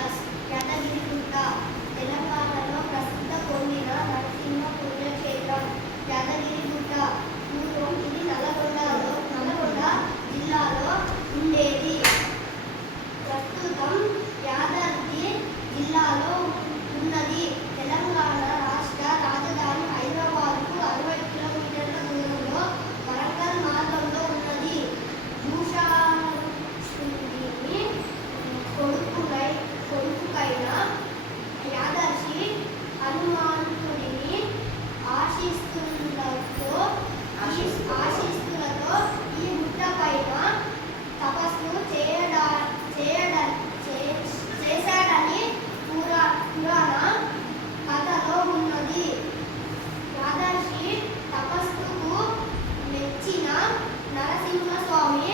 Plus Yadagirigutta తెలంగాణలో ప్రసిద్ధ పొందిన నరసింహ పుణ్యక్షేత్రం యాదగిరిగుట్ట. పూర్వం ఇది నల్గొండ జిల్లాలో ఉండేది. ప్రస్తుతం యాదాద్రి జిల్లాలో ఉన్నది. తెలంగాణ రాష్ట్ర రాజధాని హైదరాబాద్కు 60 కిలోమీటర్ల దూరంలో వరంగల్ మార్గంలో ఉన్నది. భూషాసురుని కొడుకైన యాదర్శి హనుమంతుడిని ఆశీస్సులతో ఈ గుట్టపైన తపస్సు చేశాడని పురాణ కథలో ఉన్నది. యాదర్శి తపస్సుకు మెచ్చిన నరసింహస్వామి